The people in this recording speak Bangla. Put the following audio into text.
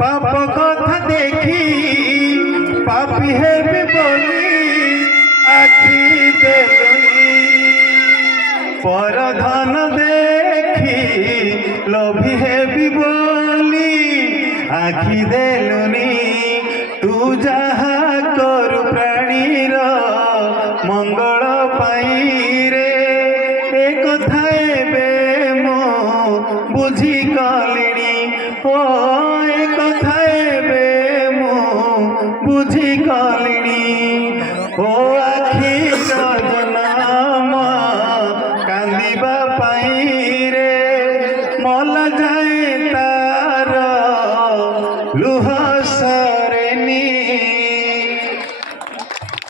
পাপ কথা দেখি পাপি হেবি বলি আখি দেলুনি, পরধন দেখি লোভি হেবি বলি আখি দেলুনি। তু যাহা করু প্রাণীর মঙ্গল পাই রে, এ কথা এবে মো বুঝি গলিনি। ও এ কথা এবে মো বুঝি গলিনি। ও আখির জনম কান্দিবা পাই